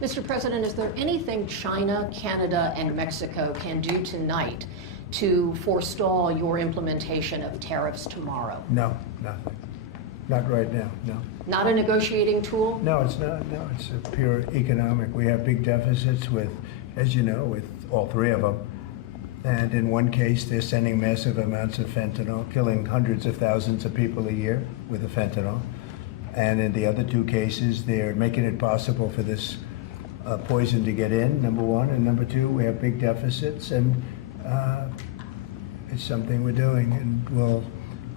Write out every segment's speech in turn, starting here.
Mr. President, is there anything China, Canada, and Mexico can do tonight to forestall your implementation of tariffs tomorrow? No, nothing. Not right now, no. Not a negotiating tool? No, it's not. No, it's a pure economic. We have big deficits with, as you know, with all three of them. And in one case, they're sending massive amounts of fentanyl, killing hundreds of thousands of people a year with the fentanyl. And in the other two cases, they're making it possible for this poison to get in, number one. And number two, we have big deficits, and it's something we're doing. And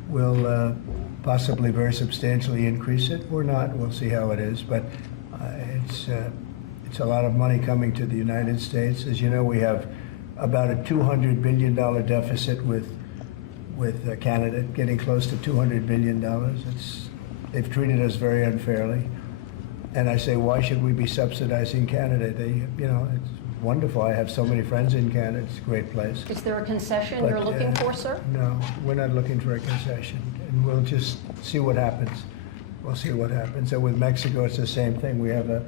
we'll possibly very substantially increase it or not. We'll see how it is. But it's a lot of money coming to the United States. As you know, we have about a $200 billion deficit with Canada, getting close to $200 billion. They've treated us very unfairly. And I say, why should we be subsidizing Canada? It's wonderful. I have so many friends in Canada. It's a great place. Is there a concession you're looking for, sir? No, we're not looking for a concession. And we'll just see what happens. We'll see what happens. And with Mexico, it's the same thing. We have a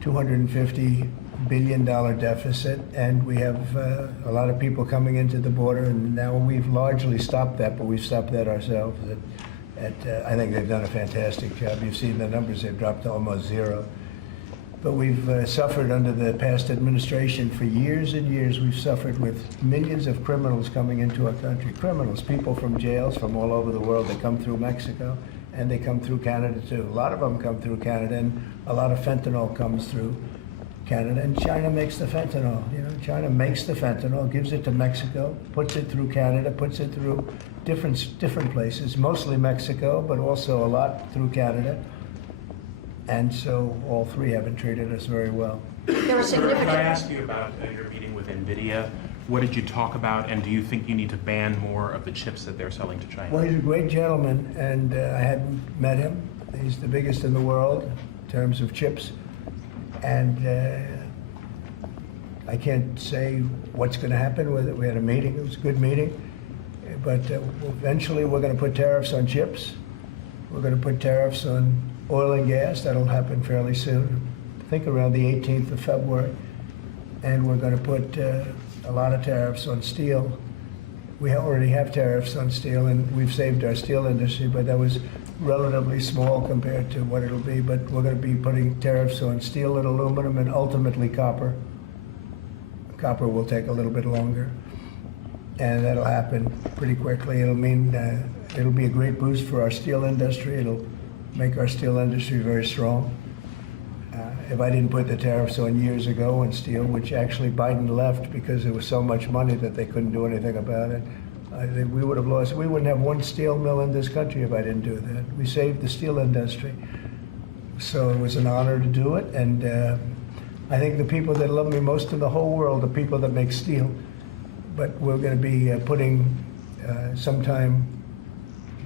$250 billion deficit, and we have a lot of people coming into the border, and now we've largely stopped that, but we've stopped that ourselves. I think they've done a fantastic job. You've seen the numbers, they've dropped to almost zero. But we've suffered under the past administration for years and years. We've suffered with millions of criminals coming into our country. Criminals, people from jails from all over the world. They come through Mexico, and they come through Canada too. A lot of them come through Canada, and a lot of fentanyl comes through Canada, and China makes the fentanyl. China makes the fentanyl, gives it to Mexico, puts it through Canada, puts it through different places, mostly Mexico, but also a lot through Canada. And so all three haven't treated us very well. There are significant. Can I ask you about your meeting with NVIDIA? What did you talk about, and do you think you need to ban more of the chips that they're selling to China? Well, he's a great gentleman, and I hadn't met him. He's the biggest in the world in terms of chips. And I can't say what's going to happen with it. We had a meeting. It was a good meeting. But eventually we're going to put tariffs on chips. We're going to put tariffs on oil and gas. That'll happen fairly soon. I think around the 18th of February. And we're going to put a lot of tariffs on steel. We already have tariffs on steel, and we've saved our steel industry, but that was relatively small compared to what it'll be. But we're going to be putting tariffs on steel and aluminum and ultimately copper. Copper will take a little bit longer, and that'll happen pretty quickly. It'll mean it'll be a great boost for our steel industry. It'll make our steel industry very strong. If I didn't put the tariffs on years ago on steel, which actually Biden left because there was so much money that they couldn't do anything about it, I think we would have lost. We wouldn't have one steel mill in this country if I didn't do that. We saved the steel industry. So it was an honor to do it. And I think the people that love me most in the whole world are people that make steel. But we're going to be putting sometime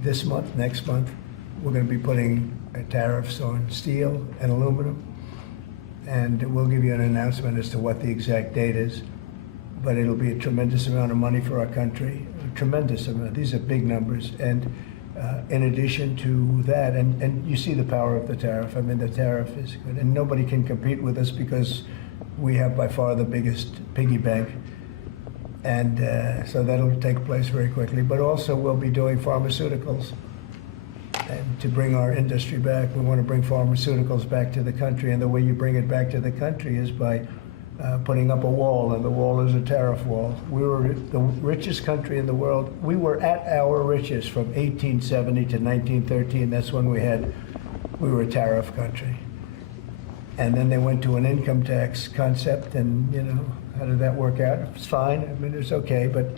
this month, next month, we're going to be putting tariffs on steel and aluminum. And we'll give you an announcement as to what the exact date is. But it'll be a tremendous amount of money for our country, a tremendous amount. These are big numbers. And in addition to that, and you see the power of the tariff. I mean, the tariff is good. And nobody can compete with us because we have by far the biggest piggy bank. And so that'll take place very quickly. But also we'll be doing pharmaceuticals. And to bring our industry back, we want to bring pharmaceuticals back to the country. And the way you bring it back to the country is by putting up a wall, and the wall is a tariff wall. We were the richest country in the world. We were at our richest from 1870 to 1913. That's when we were a tariff country. And then they went to an income tax concept, and how did that work out? It's fine. I mean, it's okay, but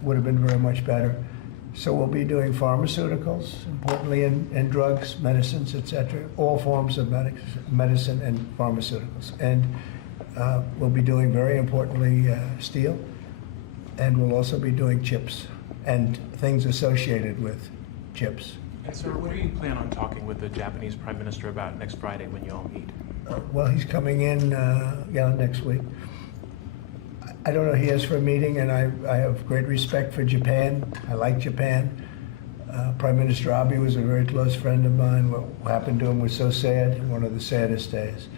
would have been very much better. So we'll be doing pharmaceuticals, importantly, and drugs, medicines, etc., all forms of medicine and pharmaceuticals. And we'll be doing, very importantly, steel, and we'll also be doing chips and things associated with chips. And sir, what do you plan on talking with the Japanese Prime Minister about next Friday when you all meet? Well, he's coming in, next week. I don't know, he asked for a meeting, and I have great respect for Japan. I like Japan. Prime Minister Abe was a very close friend of mine. What happened to him was so sad, one of the saddest days.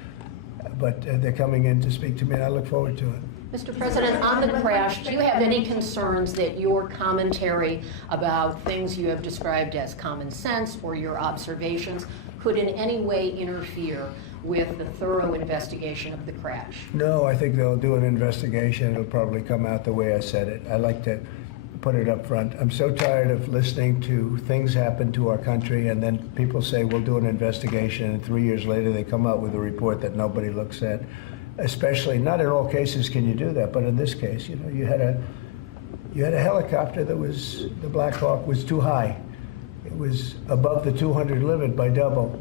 but they're coming in to speak to me, and I look forward to it. Mr. President, on the crash, do you have any concerns that your commentary about things you have described as common sense or your observations could in any way interfere with the thorough investigation of the crash? No, I think they'll do an investigation. It'll probably come out the way I said it. I like to put it up front. I'm so tired of listening to things happen to our country and then people say we'll do an investigation and 3 years later they come out with a report that nobody looks at. Especially, not in all cases can you do that, but in this case, you know, you had a helicopter that was, the Black Hawk was too high. It was above the 200 limit by double.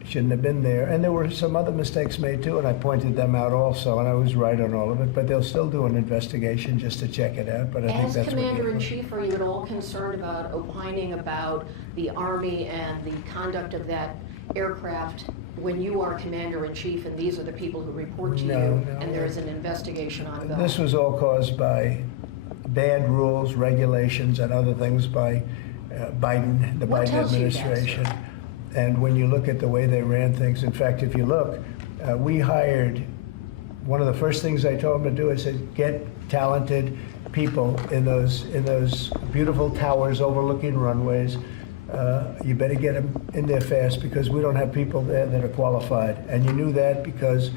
It shouldn't have been there. And there were some other mistakes made too, and I pointed them out also, and I was right on all of it, but they'll still do an investigation just to check it out, but I think As that's what Commander-in-Chief, are you at all concerned about opining about the Army and the conduct of that aircraft when you are Commander-in-Chief and these are the people who report to No, you no. and there is an investigation ongoing? This was all caused by bad rules, regulations, and other things by Biden, the What Biden tells you that, sir? administration. And when you look at the way they ran things, in fact, if you look, we hired, one of the first things I told them to do is say, get talented people in those beautiful towers overlooking runways. You better get them in there fast because we don't have people there that are qualified. And you knew that because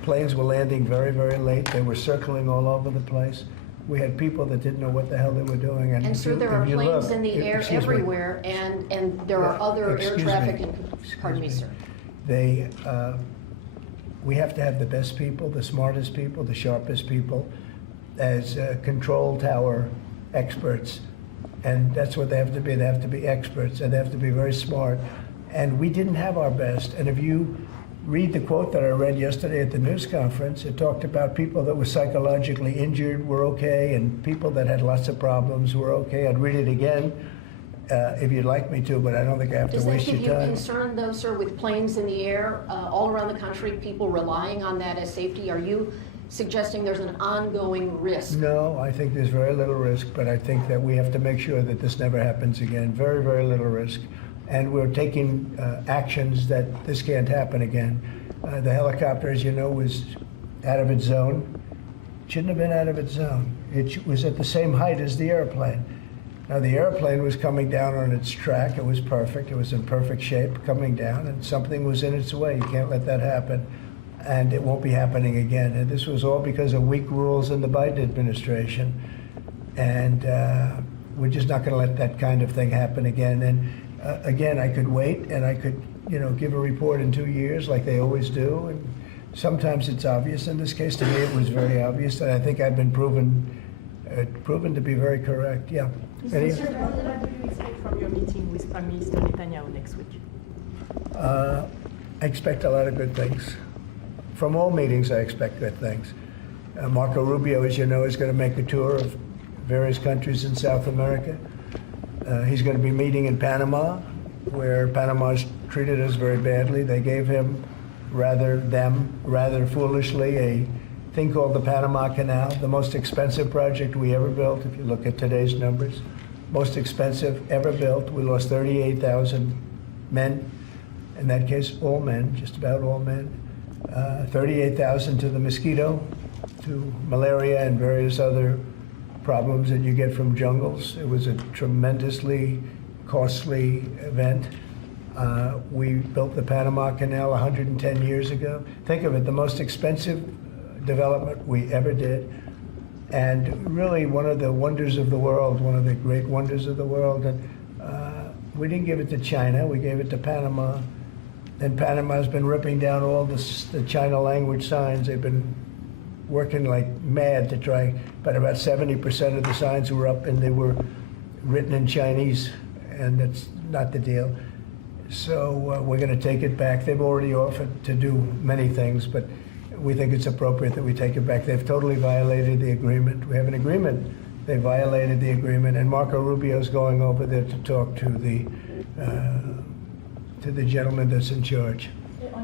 planes were landing very, very late. They were circling all over the place. We had people that didn't know what the hell they were doing. And sir, there are planes in the air excuse me. everywhere and there are other air Excuse traffic. me. Pardon me, sir. We have to have the best people, the smartest people, the sharpest people as control tower experts. And that's what they have to be. They have to be experts and they have to be very smart. And we didn't have our best. And if you read the quote that I read yesterday at the news conference, it talked about people that were psychologically injured were okay and people that had lots of problems were okay. I'd read it again if you'd like me to, but I don't think I have to Does that waste give your you time. concern though, sir, with planes in the air all around the country, people relying on that as safety? Are you suggesting there's an ongoing risk? No, I think there's very little risk, but I think that we have to make sure that this never happens again. Very, very little risk. And we're taking actions that this can't happen again. The helicopter, as you know, was out of its zone. Shouldn't have been out of its zone. It was at the same height as the airplane. Now, the airplane was coming down on its track. It was perfect. It was in perfect shape coming down, and something was in its way. You can't let that happen. And it won't be happening again. And this was all because of weak rules in the Biden administration. And we're just not going to let that kind of thing happen again. And again, I could wait and I could, you know, give a report in 2 years like they always do. And sometimes it's obvious. In this case, to me, it was very obvious. And I think I've been proven to be very correct. Yeah. Mr. President, what do you expect from your meeting with Prime Minister Netanyahu next week? I expect a lot of good things. From all meetings, I expect good things. Marco Rubio, as you know, is going to make a tour of various countries in South America. He's going to be meeting in Panama, where Panama's treated us very badly. They gave him, rather foolishly, a thing called the Panama Canal, the most expensive project we ever built, if you look at today's numbers. Most expensive ever built. We lost 38,000 men. In that case, all men, just about all men. 38,000 to the mosquito, to malaria and various other problems that you get from jungles. It was a tremendously costly event. We built the Panama Canal 110 years ago. Think of it, the most expensive development we ever did. And really one of the wonders of the world, one of the great wonders of the world. And we didn't give it to China, we gave it to Panama. And Panama's been ripping down all the China language signs. They've been working like mad to try, but about 70% of the signs were up and they were written in Chinese, and that's not the deal. So we're going to take it back. They've already offered to do many things, but we think it's appropriate that we take it back. They've totally violated the agreement. We have an agreement. They violated the agreement, and Marco Rubio's going over there to talk to the gentleman that's in charge.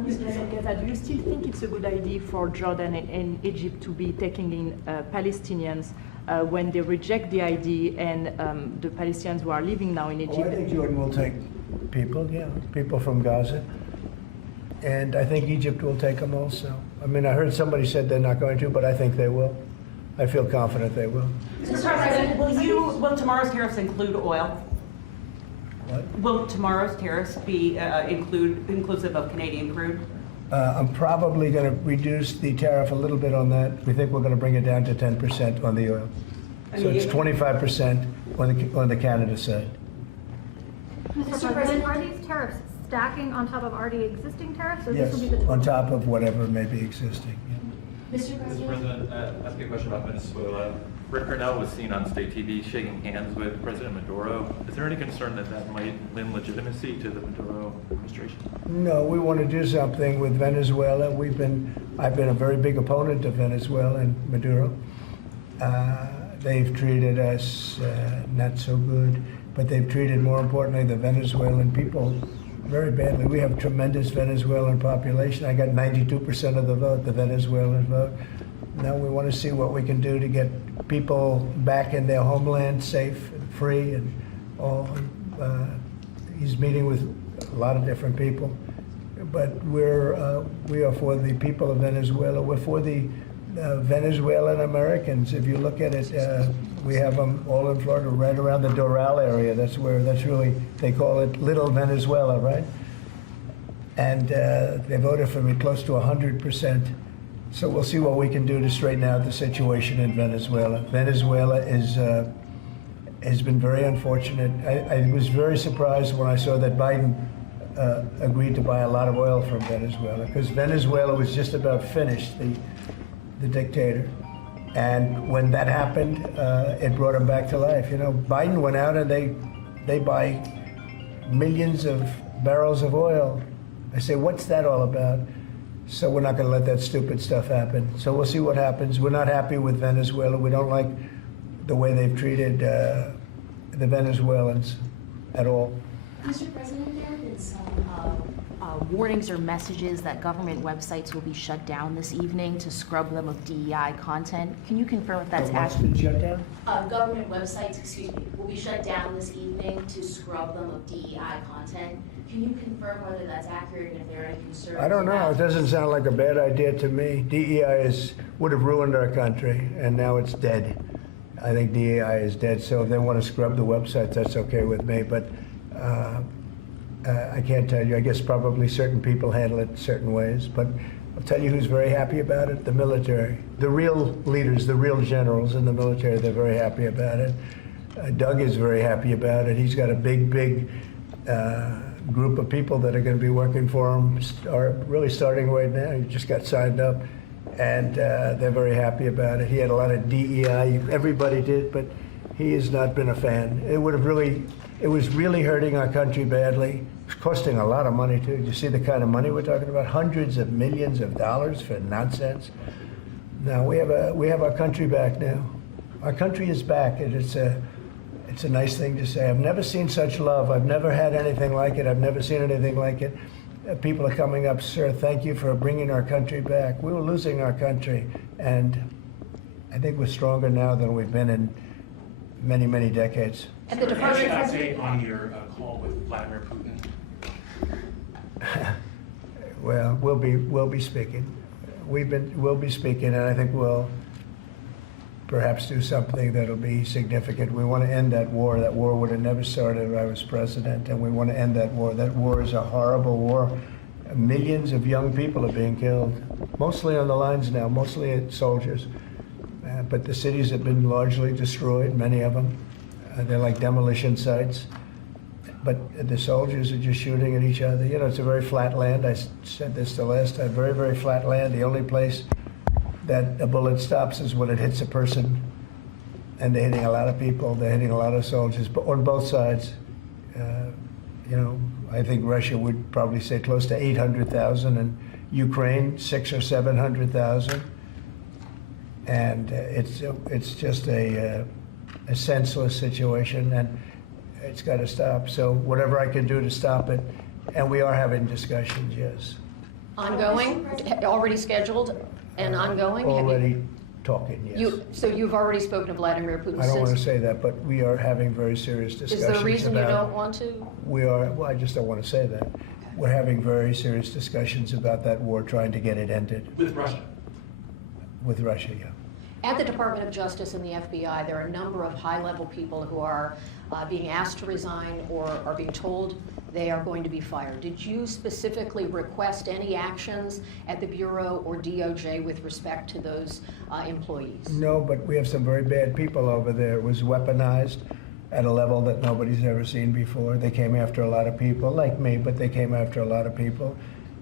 Mr. Zolgata, do you still think it's a good idea for Jordan and Egypt to be taking in Palestinians when they reject the idea and the Palestinians who are living now in Egypt? Oh, I think Jordan will take people, yeah, people from Gaza. And I think Egypt will take them also. I mean, I heard somebody said they're not going to, but I think they will. I feel confident they will. Mr. President, will tomorrow's tariffs include oil? What? Will tomorrow's tariffs be inclusive of Canadian crude? I'm probably going to reduce the tariff a little bit on that. We think we're going to bring it down to 10% on the oil. So it's 25% on the Canada side. Mr. President, are these tariffs stacking on top of already existing tariffs, or Yes, this will be the total? on top of whatever may be existing. Yeah. Mr. President, ask you a question about Venezuela. Rick Cornell was seen on state TV shaking hands with President Maduro. Is there any concern that that might lend legitimacy to the Maduro administration? No, we want to do something with Venezuela. I've been a very big opponent of Venezuela and Maduro. They've treated us not so good, but they've treated, more importantly, the Venezuelan people very badly. We have a tremendous Venezuelan population. I got 92% of the vote, the Venezuelan vote. Now we want to see what we can do to get people back in their homeland safe and free and all. He's meeting with a lot of different people, but we are for the people of Venezuela. We're for the Venezuelan Americans. If you look at it, we have them all in Florida, right around the Doral area. That's really, they call it Little Venezuela, right? And they voted for me close to 100%. So we'll see what we can do to straighten out the situation in Venezuela. Venezuela has been very unfortunate. I was very surprised when I saw that Biden agreed to buy a lot of oil from Venezuela, because Venezuela was just about finished, the dictator. And when that happened, it brought him back to life. You know, Biden went out and they buy millions of barrels of oil. I say, what's that all about? So we're not going to let that stupid stuff happen. So we'll see what happens. We're not happy with Venezuela. We don't like the way they've treated the Venezuelans at all. Mr. President, there have been some warnings or messages that government websites will be shut down this evening to scrub them of DEI content. Can you confirm if that's accurate? Shut down? Government websites, will be shut down this evening to scrub them of DEI content. Can you confirm whether that's accurate and if there are any concerns? I don't know. about- It doesn't sound like a bad idea to me. DEI would have ruined our country, and now it's dead. I think DEI is dead. So if they want to scrub the websites, that's okay with me. But I can't tell you. I guess probably certain people handle it certain ways. But I'll tell you who's very happy about it: the military. The real leaders, the real generals in the military, they're very happy about it. Doug is very happy about it. He's got a big group of people that are going to be working for him, really starting right now. He just got signed up, and they're very happy about it. He had a lot of DEI, everybody did, but he has not been a fan. It was really hurting our country badly. It's costing a lot of money too. You see the kind of money we're talking about? Hundreds of millions of dollars for nonsense. Now we have our country back now. Our country is back, and it's a nice thing to say. I've never seen such love. I've never had anything like it. I've never seen anything like it. People are coming up, sir, thank you for bringing our country back. We were losing our country, and I think we're stronger now than we've been in many, many decades. And the Department Can you update on your call with Vladimir Putin? Well, we'll be speaking. We'll be speaking, and I think we'll perhaps do something that'll be significant. We want to end that war. That war would have never started if I was president, and we want to end that war. That war is a horrible war. Millions of young people are being killed, mostly on the lines now, mostly soldiers. But the cities have been largely destroyed, many of them. They're like demolition sites. But the soldiers are just shooting at each other. You know, it's a very flat land. I said this the last time, very, very flat land. The only place that a bullet stops is when it hits a person. And they're hitting a lot of people. They're hitting a lot of soldiers, but on both sides. You know, I think Russia would probably say close to 800,000, and Ukraine 600,000 or 700,000. And it's just a senseless situation, and it's got to stop. So whatever I can do to stop it, and we are having discussions, yes. ongoing, already scheduled and ongoing? Have you- Already talking, yes. So you've already spoken to Vladimir Putin I don't want to since? say that, but we are having very serious discussions Is there a reason you about- don't want to? We are, well, I just don't want to say that. we're having very serious discussions about that war, trying to get it ended With Russia? with Russia, yeah. At the Department of Justice and the FBI, there are a number of high-level people who are being asked to resign or are being told they are going to be fired. Did you specifically request any actions at the Bureau or DOJ with respect to those employees? No, but we have some very bad people over there. It was weaponized at a level that nobody's ever seen before. They came after a lot of people, like me, but they came after a lot of people.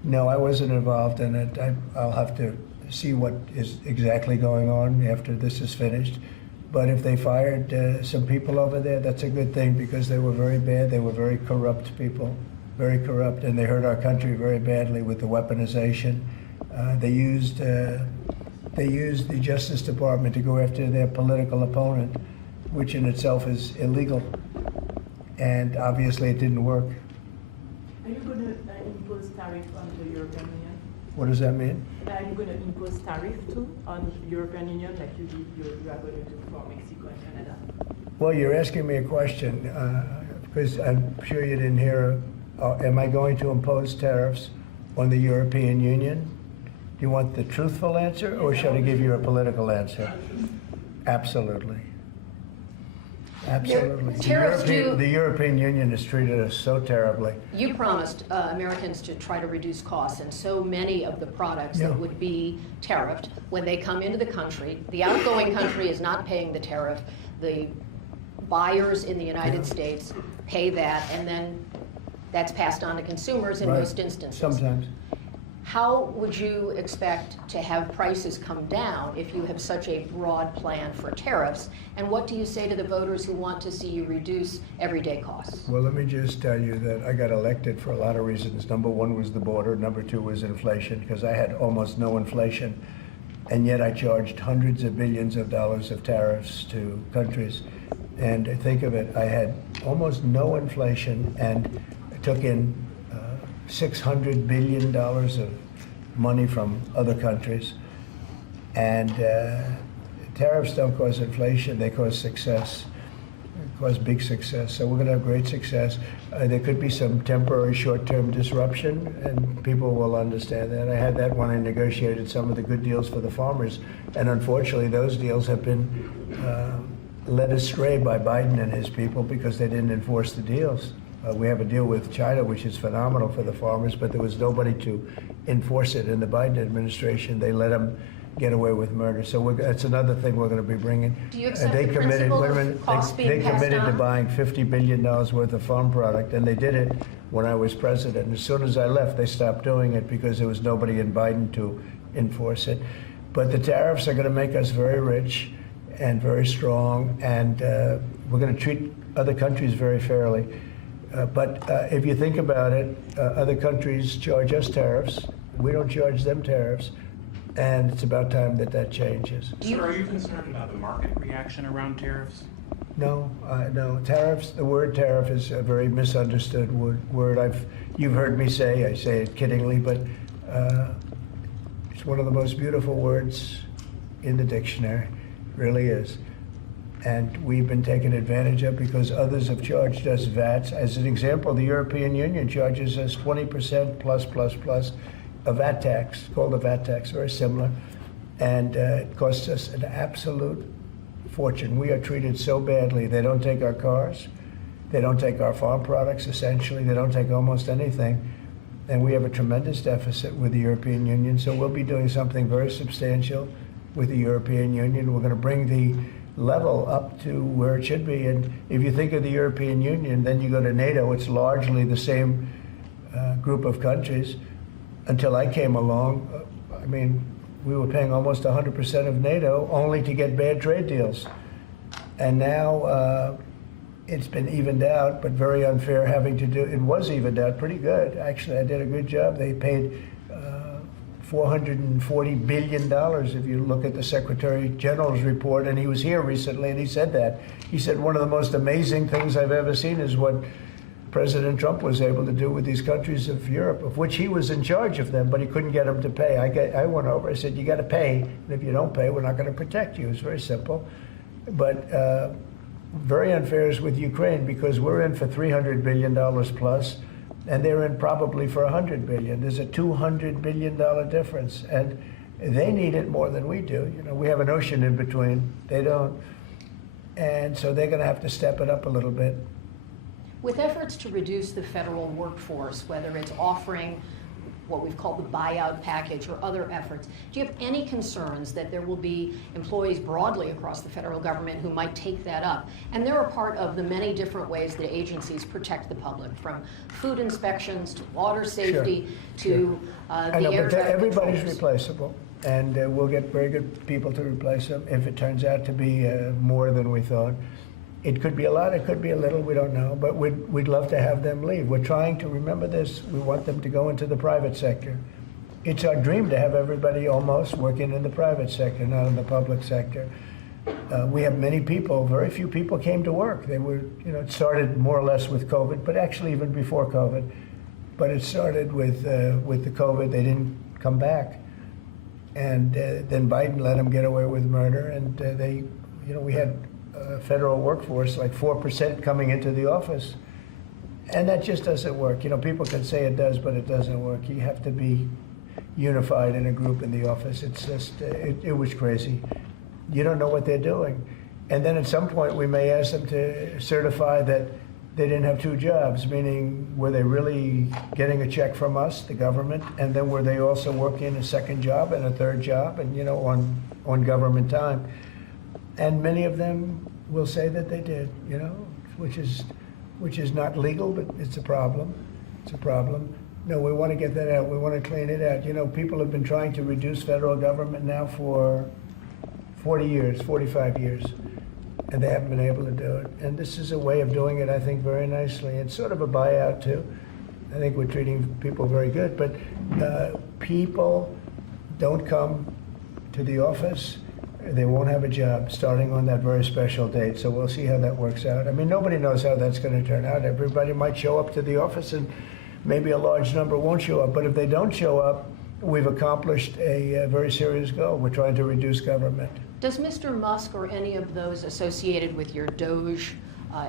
No, I wasn't involved in it. I'll have to see what is exactly going on after this is finished. But if they fired some people over there, that's a good thing, because they were very bad. They were very corrupt people, very corrupt, and they hurt our country very badly with the weaponization. They used the Justice Department to go after their political opponent, which in itself is illegal. And obviously it didn't work. Are you going to impose tariff on the European Union? What does that mean? Are you going to impose tariff too on European Union like you are going to do for Mexico and Canada? Well, you're asking me a question, because I'm sure you didn't hear, am I going to impose tariffs on the European Union? Do you want the truthful answer, or should I give you a political answer? Absolutely. Absolutely. The European Union has treated us so terribly. You promised Americans to try to reduce costs, and so many of the products that would be tariffed, when they come into the country, the outgoing country is not paying the tariff. The buyers in the United States pay that, and then that's passed on to consumers in Right. most instances. Sometimes. How would you expect to have prices come down if you have such a broad plan for tariffs? And what do you say to the voters who want to see you reduce everyday costs? Well, let me just tell you that I got elected for a lot of reasons. Number one was the border. Number two was inflation, because I had almost no inflation. And yet I charged hundreds of billions of dollars of tariffs to countries. And think of it, I had almost no inflation and took in $600 billion of money from other countries. And tariffs don't cause inflation, they cause success. They cause big success. So we're going to have great success. There could be some temporary short-term disruption, and people will understand that. I had that when I negotiated some of the good deals for the farmers. And unfortunately, those deals have been led astray by Biden and his people because they didn't enforce the deals. We have a deal with China, which is phenomenal for the farmers, but there was nobody to enforce it in the Biden administration. They let them get away with murder. So that's another thing we're going to be bringing. Do you accept the principle of costs being passed committed to on? buying $50 billion worth of farm product, and they did it when I was president. As soon as I left, they stopped doing it because there was nobody in Biden to enforce it. But the tariffs are going to make us very rich and very strong, and we're going to treat other countries very fairly. But if you think about it, other countries charge us tariffs. We don't charge them tariffs. And it's about time that that changes. Sir, are you concerned about the market reaction around tariffs? No, no. Tariffs, the word tariff is a very misunderstood word. You've heard me say, I say it kiddingly, but it's one of the most beautiful words in the dictionary. It really is. And we've been taken advantage of because others have charged us VATs. As an example, the European Union charges us 20% plus a VAT tax, called a VAT tax, very similar. And it costs us an absolute fortune. We are treated so badly. They don't take our cars. They don't take our farm products, essentially. They don't take almost anything. And we have a tremendous deficit with the European Union. So we'll be doing something very substantial with the European Union. We're going to bring the level up to where it should be. And if you think of the European Union, then you go to NATO, it's largely the same group of countries. Until I came along, I mean, we were paying almost 100% of NATO only to get bad trade deals. And now it's been evened out, but very unfair having to do, it was evened out pretty good. Actually, I did a good job. They paid $440 billion if you look at the Secretary General's report, and he was here recently and he said that. He said one of the most amazing things I've ever seen is what President Trump was able to do with these countries of Europe, of which he was in charge of them, but he couldn't get them to pay. I went over, I said, you got to pay, and if you don't pay, we're not going to protect you. It's very simple. But very unfair is with Ukraine because we're in for $300 billion plus. and they're in probably for $100 billion. There's a $200 billion difference, and they need it more than we do. You know, we have an ocean in between. They don't, and so they're going to have to step it up a little bit. With efforts to reduce the federal workforce, whether it's offering what we've called the buyout package or other efforts, do you have any concerns that there will be employees broadly across the federal government who might take that up? And they're a part of the many different ways that agencies protect the public, from food inspections to water safety to I the know, air but traffic everybody's controllers. replaceable, and we'll get very good people to replace them if it turns out to be more than we thought. It could be a lot, it could be a little, we don't know, but we'd love to have them leave. We're trying to remember this. We want them to go into the private sector. It's our dream to have everybody almost working in the private sector, not in the public sector. We have many people, very few people came to work. They were, you know, it started more or less with COVID, but actually even before COVID. But it started with the COVID, they didn't come back. And then Biden let them get away with murder, and they, you know, we had federal workforce, like 4% coming into the office. And that just doesn't work. You know, people can say it does, but it doesn't work. You have to be unified in a group in the office. It's just, it was crazy. You don't know what they're doing. And then at some point, we may ask them to certify that they didn't have two jobs, meaning were they really getting a check from us, the government, and then were they also working a second job and a third job, and, you know, on government time? And many of them will say that they did, you know, which is not legal, but it's a problem. It's a problem. No, we want to get that out. We want to clean it out. You know, people have been trying to reduce federal government now for 40 years, 45 years, and they haven't been able to do it. And this is a way of doing it, I think, very nicely. It's sort of a buyout, too. I think we're treating people very good, but people don't come to the office. They won't have a job starting on that very special date, so we'll see how that works out. I mean, nobody knows how that's going to turn out. Everybody might show up to the office, and maybe a large number won't show up. But if they don't show up, we've accomplished a very serious goal. We're trying to reduce government. Does Mr. Musk or any of those associated with your DOGE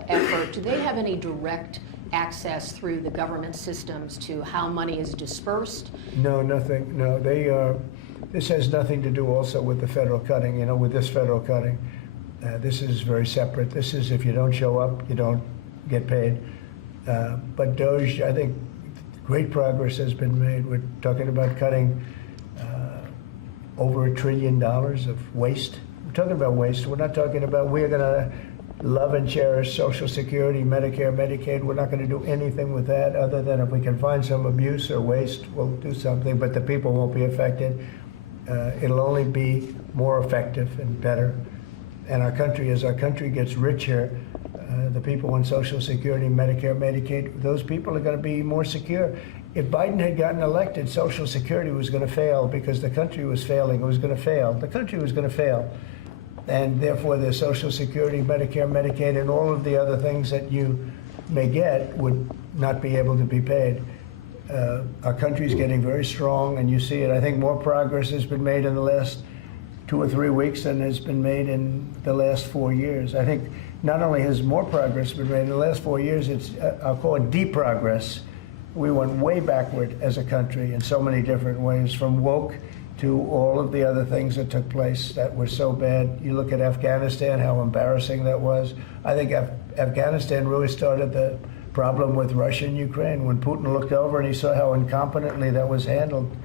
effort, do they have any direct access through the government systems to how money is dispersed? No, nothing. No, they are. This has nothing to do also with the federal cutting, you know, with this federal cutting. This is very separate. This is if you don't show up, you don't get paid. But DOGE, I think great progress has been made. We're talking about cutting over $1 trillion of waste. We're talking about waste. We're not talking about we're going to love and cherish Social Security, Medicare, Medicaid. We're not going to do anything with that other than if we can find some abuse or waste, we'll do something, but the people won't be affected. It'll only be more effective and better. And our country, as our country gets richer, the people on Social Security, Medicare, Medicaid, those people are going to be more secure. If Biden had gotten elected, Social Security was going to fail because the country was failing. It was going to fail. The country was going to fail. And therefore, the Social Security, Medicare, Medicaid, and all of the other things that you may get would not be able to be paid. Our country's getting very strong, and you see it. I think more progress has been made in the last 2 or 3 weeks than has been made in the last 4 years. I think not only has more progress been made in the last 4 years, it's, I'll call it de-progress. We went way backward as a country in so many different ways, from woke to all of the other things that took place that were so bad. You look at Afghanistan, how embarrassing that was. I think Afghanistan really started the problem with Russia and Ukraine. When Putin looked over and he saw how incompetently that was handled,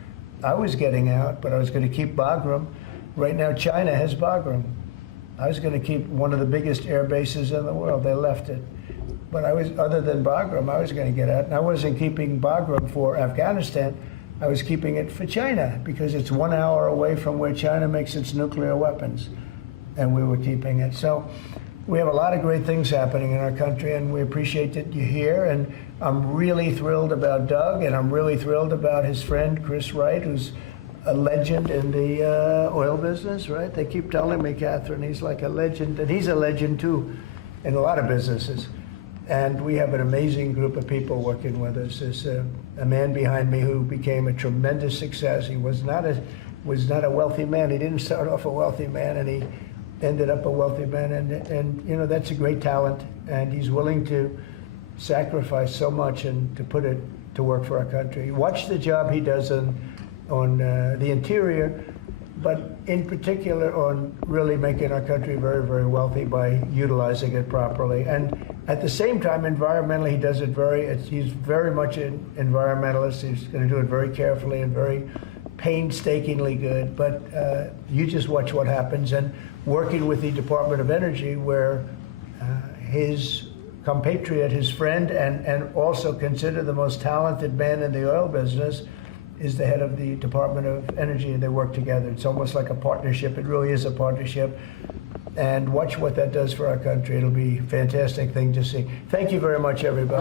I was getting out, but I was going to keep Bagram. Right now, China has Bagram. I was going to keep one of the biggest air bases in the world. They left it. But I was, other than Bagram, I was going to get out. And I wasn't keeping Bagram for Afghanistan. I was keeping it for China because it's 1 hour away from where China makes its nuclear weapons. And we were keeping it. So we have a lot of great things happening in our country, and we appreciate that you're here. And I'm really thrilled about Doug, and I'm really thrilled about his friend, Chris Wright, who's a legend in the oil business, right? They keep telling me, Catherine, he's like a legend, and he's a legend too in a lot of businesses. And we have an amazing group of people working with us. There's a man behind me who became a tremendous success. He was not a wealthy man. He didn't start off a wealthy man, and he ended up a wealthy man. And you know, that's a great talent. And he's willing to sacrifice so much and to put it to work for our country. Watch the job he does on the interior, but in particular on really making our country very, very wealthy by utilizing it properly. And at the same time, environmentally, he does it he's very much an environmentalist. He's going to do it very carefully and very painstakingly good. But you just watch what happens. And working with the Department of Energy, where his compatriot, his friend, and also considered the most talented man in the oil business, is the head of the Department of Energy, and they work together. It's almost like a partnership. It really is a partnership. And watch what that does for our country. It'll be a fantastic thing to see. Thank you very much, everybody.